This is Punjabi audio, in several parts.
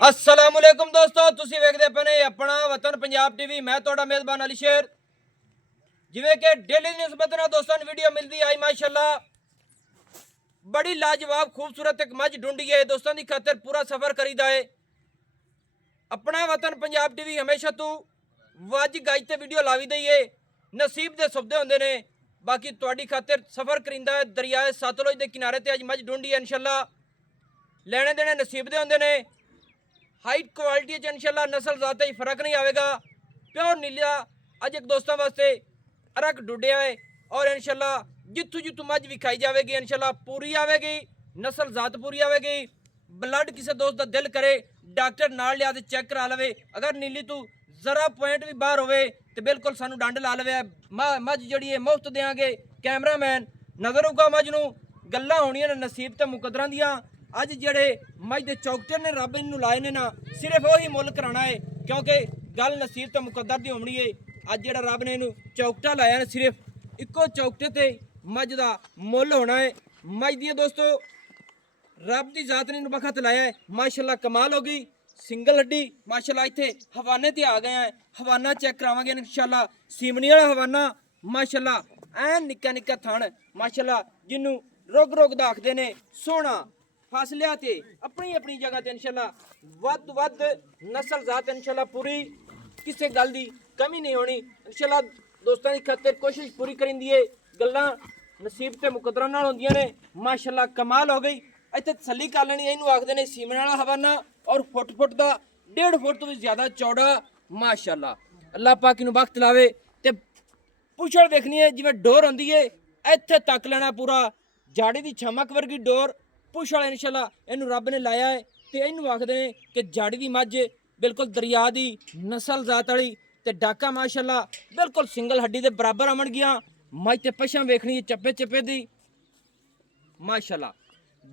अस्सलामुअलैकुम दोस्तों, तुसी वेखदे पने अपना वतन पंजाब टीवी। मैं तोड़ा मेज़बान अली शेर। जिवें कि डेली निस्बत ना दोस्तों वीडियो मिलती आई माशाल्लाह बड़ी लाजवाब खूबसूरत एक मझ ढूंढी है दोस्तों की खातर पूरा सफर करीदा है। अपना वतन पंजाब टीवी हमेशा तू वाज गाज ते वीडियो लावी दी है। नसीब दे सौदे होंदे ने। बाकी तुहाडी खातिर सफर करिंदा है दरियाए सतलुज के किनारे ते अज मझ ढूंढी है। इंशाल्लाह लेने देने नसीब दे होंदे ने। हाइट क्वालिटी इंशाल्लाह नस्ल जाते ही फर्क नहीं आएगा। प्योर नीला अज एक दोस्तों वास्ते अरक ढूंढिया है और इंशाल्लाह जितू जितू मझ विखाई जाएगी इंशाल्लाह पूरी आएगी, नस्ल जात पूरी आएगी। ब्लड किसी दोस्त का दिल करे डॉक्टर नाल लिया चेक करा लवे। अगर नीली तू जरा पॉइंट भी बाहर होवे तो बिल्कुल सानू डंड ला लवे। मझ जी है मुफ्त देंगे। कैमरामैन नजर होगा मझ नूं गल्लां होणियां ने नसीब ते मुकदरां दियां। अज जेड़े मझ दे चौकटे ने रब इनू लाए ने ना सिर्फ वही मुल कराना है क्योंकि गल नसीब ते मुकद्दर दी होनी है। अज जेड़ा रब ने इनू चौकटा लाया ना सिर्फ इको चौकटे ते मझ दा मुल होना है। मझ दी दोस्तों रब दी जात ने इनू बखत लाया है माशाल्लाह कमाल हो गई। सिंगल हड्डी माशाल्लाह इत्थे हवाने ते आ गए हैं। हवाना चेक करावांगे इंशाल्लाह। सीमनी वाला हवाना माशाल्लाह ऐन निक्का निक्का थण माशाल्लाह जिन्नू रोग रोग दा आखदे ने। सोहना फासलिया ते अपनी अपनी जगह ते इंशाल्लाह वध वध नस्ल जात इंशाल्लाह पूरी किसी गल दी कमी नहीं होनी। इंशाल्लाह दोस्तों की खातिर कोशिश पूरी करिंदी है। गल्लां नसीब ते मुकद्दरां नाल होंदियां ने माशाल्लाह कमाल हो गई। इत्थे तसल्ली कर लेनी इनू आखदे ने सीमन वाला हवाना और फुट फुट दा 1.5 फुट तो भी ज्यादा चौड़ा माशाल्लाह। अल्लाह पाक इनू वक्त लावे ते पुछड़ देखनी है जिवें डोर होंदी है इत्थे तक लेना पूरा जाड़ी दी छमक वर्गी डोर पुछ वाले इंशाल्लाह इनू रब ने लाया है। तो इनू आखदे ने कि जाड़ी दी मझ बिल्कुल दरिया दी नस्ल जात वाली ते डाका माशाल्लाह बिल्कुल सिंगल हड्डी दे बराबर आमन गया। मझ ते पछम वेखनी है चप्पे चप्पे दी माशाल्लाह।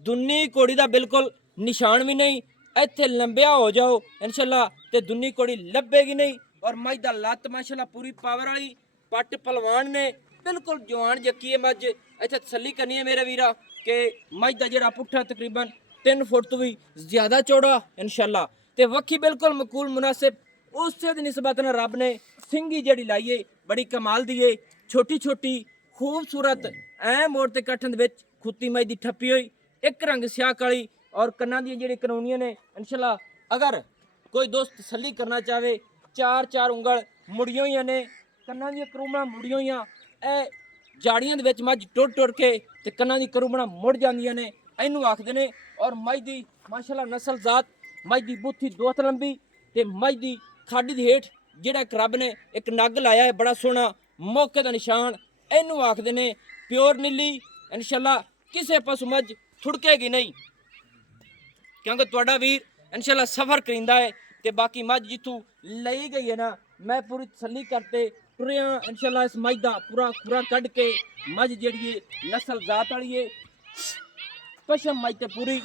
दुन्नी कोड़ी दा बिल्कुल निशान भी नहीं। इत्थे लंबिया हो जाओ इंशाल्लाह ते दुन्नी कोड़ी लभेगी नहीं। और मझ दा लत्त माशाल्लाह पूरी पावर वाली पट पलवान ने बिल्कुल जवान जक्की है मझ। इत्थे तसल्ली करनी है मेरे वीरा कि मझ दा जेड़ा पुट्ठा तकरीबन 3 फुट तो भी ज्यादा चौड़ा इंशाल्लाह ते वक्खी बिल्कुल मकूल मुनासिब। उससे दी निस्बत ना रब ने सिंगी जेड़ी लाई है बड़ी कमाल दी है। छोटी छोटी खूबसूरत ऐ मोड़ ते कट्ठन दे विच खुत्ती मझ दी ठप्पी हुई एक रंग स्याह काली और कन्ना दी जेड़ी कानूनियां ने इंशाल्लाह। अगर कोई दोस्त तसल्ली करना चाहे 4 उंगल मुड़ियां हुई ने कन्ना दी करूमणा मुड़ियां हुई ए जाड़ियां दे विच मझ टुर टुर के ते कन्ना दी करूमणा मुड़ जांदियां ने इनू आखदे ने। और मझ दी माशाल्लाह नस्ल जात मझ दी बुत्थी 2 हत्थ लंबी ते मझ दी खाडी दी हेठ जेड़ा एक रब ने एक नग लाया है बड़ा सोहना मौके दा निशान इनू आखदे ने प्योर नीली इंशाल्लाह। किसी पशु मझ थुड़केगी नहीं क्योंकि तुहाडा वीर इंशाल्लाह सफर करिंदा है। ते बाकी मझ जितू लई गई है ना मैं पूरी तसल्ली करते टुरिया इंशाल्लाह इस मझ दा पूरा पूरा कढ़ के मझ जेड़ी नस्ल जात वाली है पशम मझ ते पूरी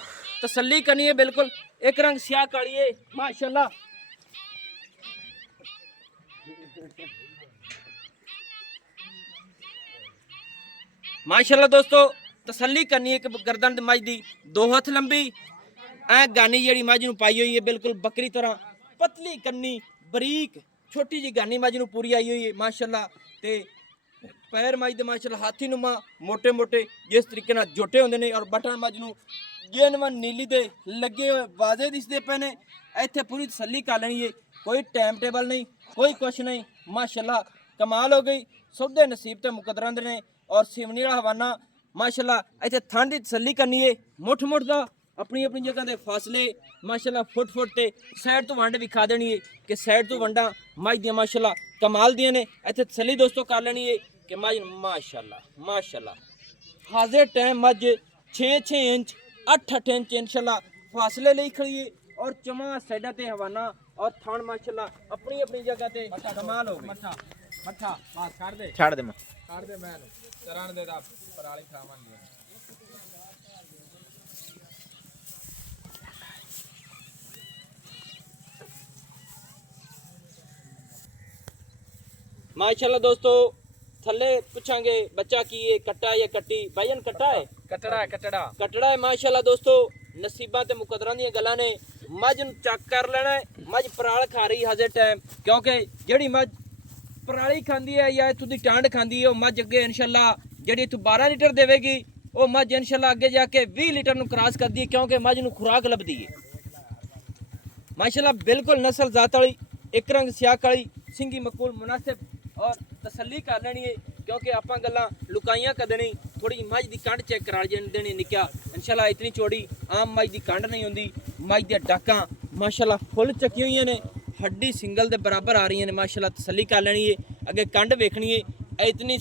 तसल्ली करनी है। बिल्कुल एक रंग स्याह काली है माशाल्लाह। माशाल्लाह दोस्तों तसल्ली करनी है कि गर्दन मझ दी 2 हत्थ लंबी ऐ गानी जेड़ी मझ नूं पाई हुई है बिल्कुल बकरी तरह पतली कन्नी बरीक छोटी जी गानी मझ नूं पूरी आई हुई है माशाल्लाह। ते पैर मझ दे माशाल्लाह हाथी नुमा मोटे मोटे जिस तरीके नाल जोटे होंदे ने और बटन मझ नूं गेनवन नीली दे लगे हुए वाजे दिसदे पे ने। इत्थे पूरी तसल्ली कर लेनी है कोई टाइम टेबल नहीं कोई कुछ नहीं माशाल्लाह कमाल हो गई। सौदे नसीब ते मुकद्दरां दे ने और सिमनी वाला हवाना माशाल्लाह। इत्थे ठंड दी तसल्ली करनी है मुठ मुठ दा अपनी अपनी जगह के फासले माशाल्लाह फुट फुट ते साइड तो वंड विखा देनी है कि साइड तो वंडा मझ दियां माशाल्लाह कमाल दियां ने। इत्थे तसल्ली दोस्तों कर लेनी है कि मझ माशाल्लाह माशाल्लाह हाजिर टाइम मझ 6 इंच 8 इंच इंशाल्लाह फासले ले खड़ी है और चमा साइडा ते हवाना और थान माशाल्लाह अपनी अपनी जगह ते कमाल हो गई। मठा मठा बात काट दे छाड़ दे मैं चरण दे दा पराली खावांगे। माशाल्लाह दोस्तों थले पूछांगे बच्चा की है कट्टा या कट्टी भाईजान कट्टा है कटड़ा कटड़ा कटड़ा है माशाल्लाह दोस्तों। नसीबा ते मुकद्दरां दी गल्लां ने ਮੱਝ ਨੂੰ ਚੱਕ ਕਰ ਲੈਣਾ ਹੈ। ਮੱਝ ਪਰਾਲ ਖਾ ਰਹੀ ਹਜੇ ਟਾਈਮ, ਕਿਉਂਕਿ ਜਿਹੜੀ ਮੱਝ ਪਰਾਲੀ ਖਾਂਦੀ ਹੈ ਜਾਂ ਇੱਥੋਂ ਦੀ ਟਾਂਡ ਖਾਂਦੀ ਹੈ, ਉਹ ਮੱਝ ਅੱਗੇ ਇਨਸ਼ਾਅੱਲਾ ਜਿਹੜੀ ਇੱਥੋਂ 12 ਲੀਟਰ ਦੇਵੇਗੀ, ਉਹ ਮੱਝ ਇਨਸ਼ਾਅੱਲਾ ਅੱਗੇ ਜਾ ਕੇ 20 ਲੀਟਰ ਨੂੰ ਕ੍ਰਾਸ ਕਰਦੀ ਹੈ, ਕਿਉਂਕਿ ਮੱਝ ਨੂੰ ਖੁਰਾਕ ਲੱਭਦੀ ਹੈ। ਮਾਸ਼ਾਅੱਲਾ ਬਿਲਕੁਲ ਨਸਲ ਜ਼ਾਤ ਵਾਲੀ, ਇੱਕ ਰੰਗ ਸਿਆਕ ਵਾਲੀ, ਸਿੰਗੀ ਮਕੂਲ ਮੁਨਾਸਿਬ ਔਰ ਤਸੱਲੀ ਕਰ ਲੈਣੀ ਹੈ, ਕਿਉਂਕਿ ਆਪਾਂ ਗੱਲਾਂ ਲੁਕਾਈਆਂ ਕਦਣੀ। ਥੋੜੀ ਜਿਹੀ ਮੱਝ ਦੀ ਕੰਡ ਚੈੱਕ ਕਰਾ ਦੇਣੀ ਨਿੱਕਿਆ, ਇਨਸ਼ਾਅੱਲਾ ਇਤਨੀ ਚੌੜੀ ਆਮ ਮੱਝ ਦੀ ਕੰਡ ਨਹੀਂ ਹੁੰਦੀ। ਮੱਝ ਦੀਆਂ ਡਾਕਾਂ ਮਾਸ਼ਾਅੱਲਾ ਫੁੱਲ ਚੱਕੀ ਹੋਈਆਂ ਨੇ, ਹੱਡੀ ਸਿੰਗਲ ਦੇ ਬਰਾਬਰ ਆ ਰਹੀਆਂ ਨੇ। ਮਾਸ਼ਾਅੱਲਾ ਤਸੱਲੀ ਕਰ ਲੈਣੀ ਹੈ, ਅੱਗੇ ਕੰਡ ਵੇਖਣੀ ਹੈ। ਇਤਨੀ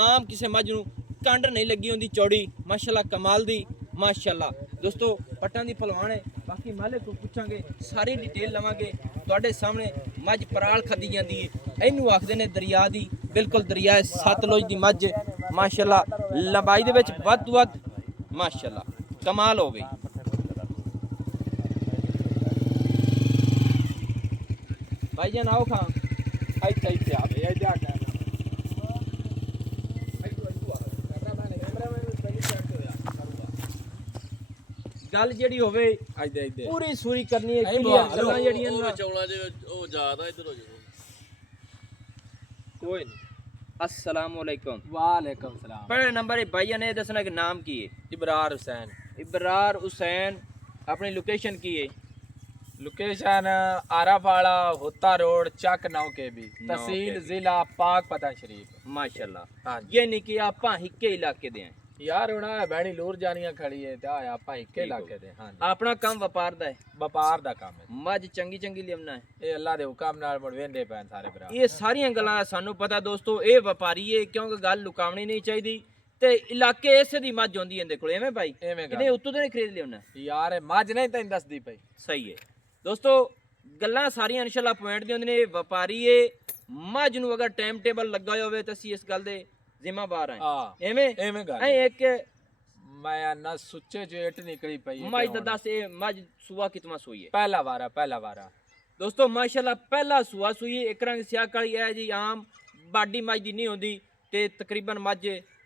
ਆਮ ਕਿਸੇ ਮੱਝ ਨੂੰ ਕੰਡ ਨਹੀਂ ਲੱਗੀ ਹੁੰਦੀ ਚੌੜੀ, ਮਾਸ਼ਾਅੱਲਾ ਕਮਾਲ ਦੀ। ਮਾਸ਼ਾਅੱਲਾ ਦੋਸਤੋ ਪੱਟਾਂ ਦੀ ਭਲਵਾਨ ਹੈ, ਬਾਕੀ ਮਾਲਕ ਤੋਂ ਪੁੱਛਾਂਗੇ, ਸਾਰੀ ਡਿਟੇਲ ਲਵਾਂਗੇ। ਤੁਹਾਡੇ ਸਾਹਮਣੇ ਮੱਝ ਪਰਾਲ ਖਾਦੀ ਜਾਂਦੀ ਹੈ, ਇਹਨੂੰ ਆਖਦੇ ਨੇ ਦਰਿਆ ਦੀ, ਬਿਲਕੁਲ ਦਰਿਆ ਸਤਲੁਜ ਦੀ ਮੱਝ। ਮਾਸ਼ਾਅੱਲਾ ਲੰਬਾਈ ਦੇ ਵਿੱਚ ਵੱਧ ਤੋਂ ਵੱਧ ਮਾਸ਼ਾਅੱਲਾ ਕਮਾਲ ਹੋ ਗਈ। ਭਾਈ ਜਾਨ ਆਓ ਖਾਂ ਇੱਥੇ ਆਵੇ ਇਹ ਜਾ ਕੇ ਗੱਲ ਜਿਹੜੀ ਹੋਵੇ ਇੱਥੇ ਪੂਰੀ ਸੂਰੀ ਕਰਨੀ ਹੈ, clear ਗੱਲਾਂ ਜਿਹੜੀਆਂ ਨਾ ਚੌਲਾਂ ਦੇ ਉਹ ਜ਼ਿਆਦਾ ਇਧਰ ਹੋ ਜਾਓ। ਕੋਈ ਨਹੀਂ। अस्सलाम वालेकुम। वालेकुम सलाम। पहले नंबर है भाई ने दसना कि नाम की है? इबरार हुसैन। इबरार हुसैन। अपनी लोकेशन की है? लोकेशन आराफाड़ा होता रोड चक 9 के भी, तहसील KB। जिला पाक पता शरीफ। माशाल्लाह। हाँ जी। ये नहीं कि आप हिक्के इलाके दे हैं यार हुणा भैनी लूर जानियां खड़ी है ते आया आपा हिक्के इलाके दे। हां जी। अपना काम व्यापार दा है? व्यापार दा काम है। मझ चंगी चंगी लियावना है, ਇਹ ਅੱਲਾ ਦੇ ਹੁਕਮ ਨਾਲ ਮੁੜ ਵੇਂਦੇ ਪੈਣ ਸਾਰੇ ਭਰਾ। ਇਹ ਸਾਰੀਆਂ ਗੱਲਾਂ ਸਾਨੂੰ ਪਤਾ ਦੋਸਤੋ। ਇਹ ਵਪਾਰੀ ਹੈ, ਕਿਉਂਕਿ ਗੱਲ ਲੁਕਾਵਣੀ ਨਹੀਂ ਚਾਹੀਦੀ। ਤੇ ਇਲਾਕੇ ਇਸੇ ਦੀ ਮੱਝ ਹੁੰਦੀ ਇਹਦੇ ਕੋਲ, ਐਵੇਂ ਭਾਈ? ਐਵੇਂ ਕਿਤੇ ਉੱਤੋਂ ਤੇ ਨਹੀਂ ਖਰੀਦ ਲਿਆਉਣਾ ਯਾਰ ਇਹ ਮੱਝ ਨਹੀਂ ਤੈਨੂੰ ਦੱਸਦੀ ਪਈ। ਸਹੀ ਹੈ ਦੋਸਤੋ, ਗੱਲਾਂ ਸਾਰੀਆਂ ਇਨਸ਼ਾਅੱਲਾ ਪੁਆਇੰਟ ਦੀਆਂ ਹੁੰਦੀਆਂ ਨੇ। ਵਪਾਰੀ ਹੈ, ਮੱਝ ਨੂੰ ਅਗਰ ਟਾਈਮ ਟੇਬਲ ਲੱਗਾ ਹੋਵੇ ਤਾਂ ਅਸੀਂ ਇਸ ਗੱਲ ਦੇ ਜ਼ਿੰਮੇਵਾਰ ਹਾਂ। ਹਾਂ ਐਵੇਂ ਐਵੇਂ ਗੱਲ ਐ ਇੱਕ ਮੈਂ ਨਾ ਸੁੱਚੇ ਚ ਇੱਟ ਨਿਕਲੀ ਪਈ ਹੈ। ਮੱਝ ਦਾ ਦੱਸ, ਇਹ ਮੱਝ ਸੂਆ ਕਿਤਨਾ ਸੂਈ ਹੈ? ਪਹਿਲਾ ਵਾਰਾ ਦੋਸਤੋ ਮਾਸ਼ਾਅੱਲਾ ਪਹਿਲਾ ਸੂਆ ਸੂਈ ਹੈ। ਇੱਕ ਰੰਗ ਸਿਆਹ ਕਾਲੀ ਹੈ ਜੀ, ਆਮ ਬਾਡੀ ਮੱਝ ਦੀ ਨਹੀਂ ਹੁੰਦੀ ਤੇ ਤਕਰੀਬਨ ਮੱਝ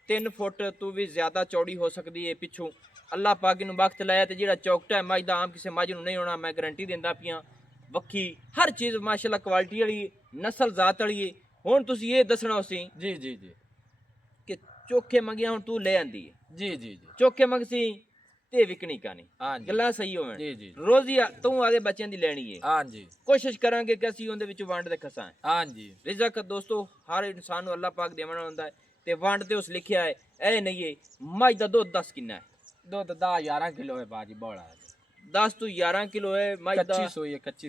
3 ਫੁੱਟ ਤੋਂ ਵੀ ਜ਼ਿਆਦਾ ਚੌੜੀ ਹੋ ਸਕਦੀ ਹੈ ਪਿੱਛੋਂ। ਅੱਲਾਹ ਪਾਕ ਨੂੰ ਵਕਤ ਲਾਇਆ ਤੇ ਜਿਹੜਾ ਚੌਕਟਾ ਹੈ ਮੱਝ ਦਾ ਆਮ ਕਿਸੇ ਮੱਝ ਨੂੰ ਨਹੀਂ ਹੋਣਾ, ਮੈਂ ਗਾਰੰਟੀ ਦਿੰਦਾ ਪਿਆ। ਵੱਖੀ ਹਰ ਚੀਜ਼ ਮਾਸ਼ਾਅੱਲਾ ਕੁਆਲਿਟੀ ਵਾਲੀ, ਨਸਲ ਜ਼ਾਤ ਵਾਲੀ ਹੈ। ਹੁਣ ਤੁਸੀਂ ਇਹ ਦੱਸਣਾ ਸੀ ਜੀ ਕਿ ਚੋਖੇ ਮੰਗਿਆ ਹੁਣ ਤੂੰ ਲੈ ਆਂਦੀ ਹੈ। ਜੀ ਚੋਖੇ ਮੰਗਸੀ ਤੇ ਵਿਕਣੀ ਕਾਣੀ, ਹਾਂ ਜੀ ਗੱਲਾਂ ਸਹੀ ਹੋਣ। ਜੀ ਰੋਜ਼ੀ ਤੂੰ ਆਦੇ ਬੱਚਿਆਂ ਦੀ ਲੈਣੀ ਹੈ। ਹਾਂ ਜੀ ਕੋਸ਼ਿਸ਼ ਕਰਾਂਗੇ ਕਿ ਅਸੀਂ ਉਹਦੇ ਵਿੱਚ ਵੰਡ ਦੇ ਖਸਾਂ। ਹਾਂ ਜੀ ਰਿਜ਼ਕ ਦੋਸਤੋ ਹਰ ਇਨਸਾਨ ਨੂੰ ਅੱਲਾਹ ਪਾਕ ਦੇਵਣਾ ਹੁੰਦਾ ਹੈ ਤੇ ਵੰਡ ਤੇ ਉਸ ਲਿਖਿਆ ਹੈ। ਇਹ ਨਹੀਂ ਹੈ ਮੱਝ ਦਾ ਦੁੱਧ 10 ਕਿੰਨਾ ਹੈ? ਦੁੱਧ 10-11 ਕਿਲੋ ਹੈ ਬਾਜੀ, ਬੋਲਾ 10 ਤੋਂ 11 ਕਿਲੋ ਹੈ ਮੱਝ ਦਾ। ਕੱਚੀ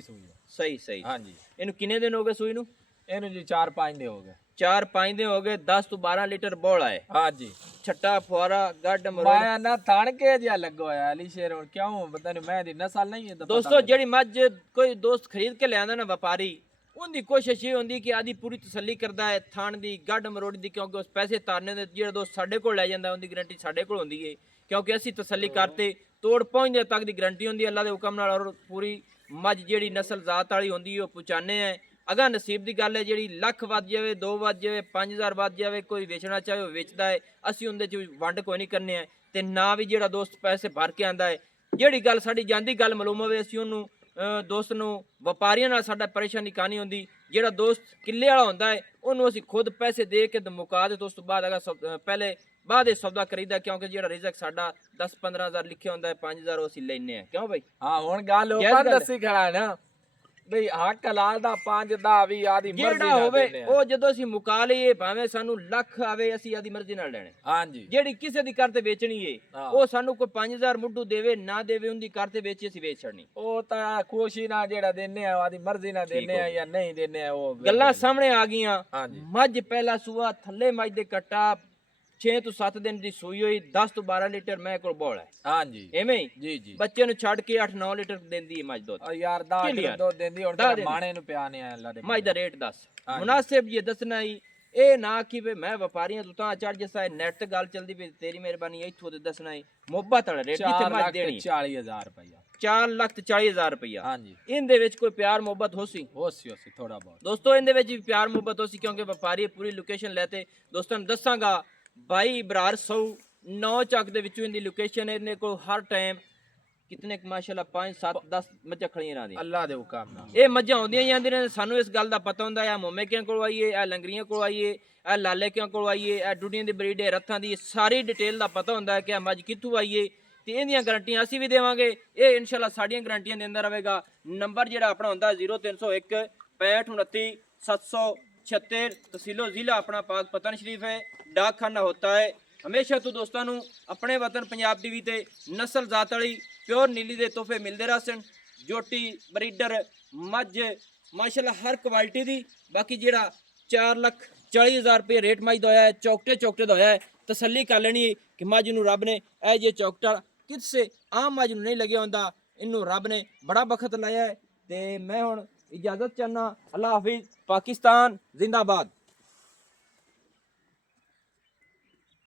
ਸੂਈ ਹੈ। ਸਹੀ। ਹਾਂ ਜੀ। ਇਹਨੂੰ ਕਿੰਨੇ ਦਿਨ ਹੋ ਗਏ ਸੂਈ ਨੂੰ? ਇਹਨੂੰ ਜੀ 4-5 ਦੇ ਹੋ ਗਏ। 4-5 ਦਿਨ ਹੋ ਗਏ। 10 ਤੋਂ 12 ਲੀਟਰ ਬੋਲਾ ਹੈ। ਹਾਂ ਜੀ। ਛੱਟਾ ਫੁਆਰਾ ਗੱਡ ਮਰੋੜ ਮੈਂ ਨਾ ਥਣ ਕੇ ਜਿਹਾ ਲੱਗੋ ਹੋਇਆ ਅਲੀ ਸ਼ੇਰ। ਹੁਣ ਕਿਉਂ ਪਤਾ ਨਹੀਂ ਮੈਂ ਦੀ ਨਸਲ ਨਹੀਂ ਹੈ ਦੋਸਤੋ। ਜਿਹੜੀ ਮੱਝ ਕੋਈ ਦੋਸਤ ਖਰੀਦ ਕੇ ਲਿਆਂਦਾ ਨਾ ਵਪਾਰੀ, ਉਹਦੀ ਕੋਸ਼ਿਸ਼ ਇਹ ਹੁੰਦੀ ਕਿ ਆਦੀ ਪੂਰੀ ਤਸੱਲੀ ਕਰਦਾ ਹੈ ਥਣ ਦੀ, ਗੱਡ ਮਰੋੜ ਦੀ, ਕਿਉਂਕਿ ਉਸ ਪੈਸੇ ਤਾਰਨੇ ਦੇ ਜਿਹੜਾ ਦੋਸਤ ਸਾਡੇ ਕੋਲ ਲੈ ਜਾਂਦਾ ਉਹਦੀ ਗਾਰੰਟੀ ਸਾਡੇ ਕੋਲ ਹੁੰਦੀ ਹੈ, ਕਿਉਂਕਿ ਅਸੀਂ ਤਸੱਲੀ ਕਰਤੇ ਤੋੜ ਪਹੁੰਚਦੇ ਤੱਕ ਦੀ ਗਾਰੰਟੀ ਹੁੰਦੀ ਹੈ ਅੱਲਾ ਦੇ ਹੁਕਮ ਨਾਲ। ਔਰ ਪੂਰੀ ਮੱਝ ਜਿਹੜੀ ਨਸਲ ਜ਼ਾਤ ਵਾਲੀ ਹੁੰਦੀ ਹੈ ਉਹ ਪਹੁੰਚਾਉਂਦੇ ਆ। ਅਗਾ ਨਸੀਬ ਦੀ ਗੱਲ ਹੈ, ਜਿਹੜੀ ਲੱਖ ਵੱਧ ਜਾਵੇ, 2 ਵੱਧ ਜਾਵੇ, 5000 ਵੱਧ ਜਾਵੇ, ਕੋਈ ਵੇਚਣਾ ਚਾਹੇ ਉਹ ਵੇਚਦਾ ਹੈ, ਅਸੀਂ ਉਹਦੇ 'ਚ ਵੰਡ ਕੋਈ ਨਹੀਂ ਕਰਨੇ ਆ। ਤੇ ਨਾ ਵੀ ਜਿਹੜਾ ਦੋਸਤ ਪੈਸੇ ਭਰ ਕੇ ਆਂਦਾ ਹੈ, ਜਿਹੜੀ ਗੱਲ ਸਾਡੀ ਜਾਂਦੀ ਗੱਲ ਮਾਲੂਮ ਹੋਵੇ, ਅਸੀਂ ਉਹਨੂੰ ਦੋਸਤ ਨੂੰ ਵਪਾਰੀਆਂ ਨਾਲ ਸਾਡਾ ਪਰੇਸ਼ਾਨੀ ਕਹਾਣੀ ਹੁੰਦੀ। ਜਿਹੜਾ ਦੋਸਤ ਕਿੱਲੇ ਵਾਲਾ ਹੁੰਦਾ ਹੈ ਉਹਨੂੰ ਅਸੀਂ ਖੁਦ ਪੈਸੇ ਦੇ ਕੇ ਤੇ ਮੁਕਾ ਦੇ, ਉਸ ਤੋਂ ਬਾਅਦ ਅਗਾ ਪਹਿਲੇ ਬਾਅਦ ਇਹ ਸੌਦਾ ਕਰੀਦਾ, ਕਿਉਂਕਿ ਜਿਹੜਾ ਰਿਜ਼ਕ ਸਾਡਾ 10-15 ਲਿਖਿਆ ਹੁੰਦਾ ਹੈ, 5000 ਉਹ ਅਸੀਂ ਲੈਨੇ ਆ। ਕਿਉਂ ਭਾਈ? ਹਾਂ ਹੁਣ ਗੱਲ ਉਹ ਦੱਸੀ ਖੜਾ ਨਾ ਬਈ ਹੱਕ ਹਲਾਲ ਦਾ 5 ਦਾ ਵੀ ਆਦੀ ਮਰਜ਼ੀ ਜਿਹੜਾ ਨਾਲ ਹੋਵੇ ਦੇਣੇ ਆ। ਉਹ ਜਦੋਂ ਅਸੀਂ ਮੁਕਾ ਲਈਏ ਭਾਵੇਂ ਸਾਨੂੰ ਲੱਖ ਆਵੇ, ਅਸੀਂ ਆਦੀ ਮਰਜ਼ੀ ਨਾਲ ਲੈਣੇ। ਹਾਂ ਜੀ। ਜਿਹੜੀ ਕਿਸੇ ਦੀ ਕਰ ਤੇ ਵੇਚਣੀ ਏ, ਉਹ ਸਾਨੂੰ ਕੋਈ 5000 ਮੁੱਢੂ ਦੇਵੇ ਨਾ ਦੇਵੇ, ਉਹਦੀ ਕਰ ਤੇ ਵੇਚੀ ਅਸੀਂ ਵੇਚ ਛੱਡਣੀ। ਉਹ ਤਾਂ ਖੁਸ਼ੀ ਨਾਲ ਜਿਹੜਾ ਦੇਣੇ ਆ ਆਦੀ ਮਰਜ਼ੀ ਨਾਲ ਦੇਣੇ ਆ ਜਾਂ ਨਹੀਂ ਦੇਣੇ ਆ, ਉਹ ਗੱਲਾਂ ਸਾਹਮਣੇ ਆ ਗਈਆਂ। ਹਾਂ ਜੀ। ਮੱਝ ਪਹਿਲਾ ਸੂਆ, ਥੱਲੇ ਮੱਝ ਦੇ ਕੱਟਾ, 6 ਤੋਂ 7 ਦਿਨ ਦੀ ਸੂਈ ਹੋਈ, 10 ਤੋਂ 12 ਲੀਟਰ ਮੈਂ ਕੋਲ ਬੋਲ ਹੈ। ਹਾਂ ਜੀ। ਐਵੇਂ ਜੀ ਬੱਚੇ ਨੂੰ ਛੱਡ ਕੇ 8-9 ਲੀਟਰ ਦਿੰਦੀ ਹੈ ਮੱਝ ਦੁੱਧ। ਯਾਰ 10 ਕਿਲੋ ਦੁੱਧ ਦਿੰਦੀ। ਹੁਣ ਤਾਂ ਮਾਣੇ ਨੂੰ ਪਿਆਨੇ ਆ ਅੱਲਾ ਦੇ। ਮੱਝ ਦਾ ਰੇਟ ਦੱਸ ਮੁਨਾਸਿਬ ਜੀ ਦੱਸਣਾ ਹੀ। ਇਹ ਨਾ ਕਿ ਵੀ ਮੈਂ ਵਪਾਰੀਆਂ ਤੋਂ ਤਾਂ ਚੜ ਜਿਸਾ ਨੈਟ ਤੇ ਗੱਲ ਚੱਲਦੀ ਪਈ, ਤੇਰੀ ਮਿਹਰਬਾਨੀ ਇੱਥੋਂ ਤੇ ਦੱਸਣਾ ਹੀ ਮੁਹੱਬਤ ਵਾਲਾ ਰੇਟ ਜਿੱਥੇ ਮੱਝ ਦੇਣੀ 4,40,000 ਰੁਪਇਆ। 4,40,000 ਰੁਪਇਆ। ਹਾਂ ਜੀ। ਇਹਦੇ ਵਿੱਚ ਕੋਈ ਪਿਆਰ ਮੁਹੱਬਤ ਹੋਸੀ ਥੋੜਾ ਬਹੁਤ ਦੋਸਤੋ, ਇਹਦੇ ਵਿੱਚ ਵੀ ਪਿਆਰ ਮੁਹੱਬਤ ਹੋਸੀ, ਕਿਉਂਕਿ ਵਪਾਰੀ ਪੂਰੀ ਲੋਕੇਸ਼ਨ ਲੈਤੇ ਦੋਸਤਾਂ ਨੂੰ ਦੱਸਾਂਗਾ। ਭਾਈ ਇਬਰਾਰ 109 ਚੱਕ ਦੇ ਵਿੱਚੋਂ ਇਹਦੀ ਲੋਕੇਸ਼ਨ, ਇਹਨੇ ਕੋਲ ਹਰ ਟਾਈਮ ਕਿਤਨੇ ਮਾਸ਼ਾਅੱਲਾ 5 7 10 ਮੱਝਾਂ ਖੜੀਆਂ ਰਹਿੰਦੀਆਂ। ਅੱਲਾ ਦੇ ਹੁਕਮ ਨਾਲ ਇਹ ਮੱਝਾਂ ਆਉਂਦੀਆਂ ਜਾਂਦੀਆਂ ਨੇ, ਸਾਨੂੰ ਇਸ ਗੱਲ ਦਾ ਪਤਾ ਹੁੰਦਾ ਹੈ। ਮੋਮੇ ਕਿਆਂ ਕੋਲ ਆਈਏ, ਇਹ ਲੰਗਰੀਆਂ ਕੋਲ ਆਈਏ, ਇਹ ਲਾਲੇ ਕਿਆਂ ਕੋਲ ਆਈਏ, ਇਹ ਡੁੱਡੀਆਂ ਦੀ ਬਰੀਡ ਹੈ, ਰੱਥਾਂ ਦੀ ਸਾਰੀ ਡਿਟੇਲ ਦਾ ਪਤਾ ਹੁੰਦਾ ਹੈ ਕਿ ਇਹ ਮੱਝ ਕਿੱਥੋਂ ਆਈਏ, ਤੇ ਇਹਦੀਆਂ ਗਰੰਟੀਆਂ ਅਸੀਂ ਵੀ ਦੇਵਾਂਗੇ। ਇਹ ਇਨਸ਼ਾਅੱਲਾ ਸਾਡੀਆਂ ਗਰੰਟੀਆਂ ਦੇ ਅੰਦਰ ਰਹੇਗਾ। ਨੰਬਰ ਜਿਹੜਾ ਆਪਣਾ ਹੁੰਦਾ 0301 6529 776, ਤਹਿਸੀਲੋ ਜ਼ਿਲ੍ਹਾ ਆਪਣਾ ਪਾਕ ਪਤਨ ਸ਼ਰੀਫ ਹੈ, ਡਾਕਖਾਨਾ ਹੋਤਾ ਹੈ। ਹਮੇਸ਼ਾ ਤੋਂ ਦੋਸਤਾਂ ਨੂੰ ਆਪਣੇ ਵਤਨ ਪੰਜਾਬ ਟੀਵੀ ਤੇ ਨਸਲ ਜ਼ਾਤ ਵਾਲੀ ਪਿਓਰ ਨੀਲੀ ਦੇ ਤੋਹਫੇ ਮਿਲਦੇ ਰਹਿਣ। ਜੋਟੀ ਬਰੀਡਰ ਮੱਝ ਮਾਸ਼ਾਅੱਲਾ ਹਰ ਕੁਆਲਿਟੀ ਦੀ। ਬਾਕੀ ਜਿਹੜਾ 4,40,000 ਰੁਪਏ ਰੇਟ ਮੱਝ ਦਾ ਹੋਇਆ ਹੈ, ਚੌਕਟੇ ਦਾ ਹੋਇਆ ਹੈ। ਤਸੱਲੀ ਕਰ ਲੈਣੀ ਹੈ ਕਿ ਮੱਝ ਨੂੰ ਰੱਬ ਨੇ ਇਹ ਜੇ ਚੌਕਟਾ ਕਿਸੇ ਆਮ ਮੱਝ ਨੂੰ ਨਹੀਂ ਲੱਗਿਆ ਹੁੰਦਾ, ਇਹਨੂੰ ਰੱਬ ਨੇ ਬੜਾ ਬਖਤ ਲਾਇਆ ਹੈ। ਤੇ ਮੈਂ ਹੁਣ ਇਜਾਜ਼ਤ ਚਾਹਨਾ। ਅੱਲਾ ਹਾਫਿਜ਼। ਪਾਕਿਸਤਾਨ ਜ਼ਿੰਦਾਬਾਦ।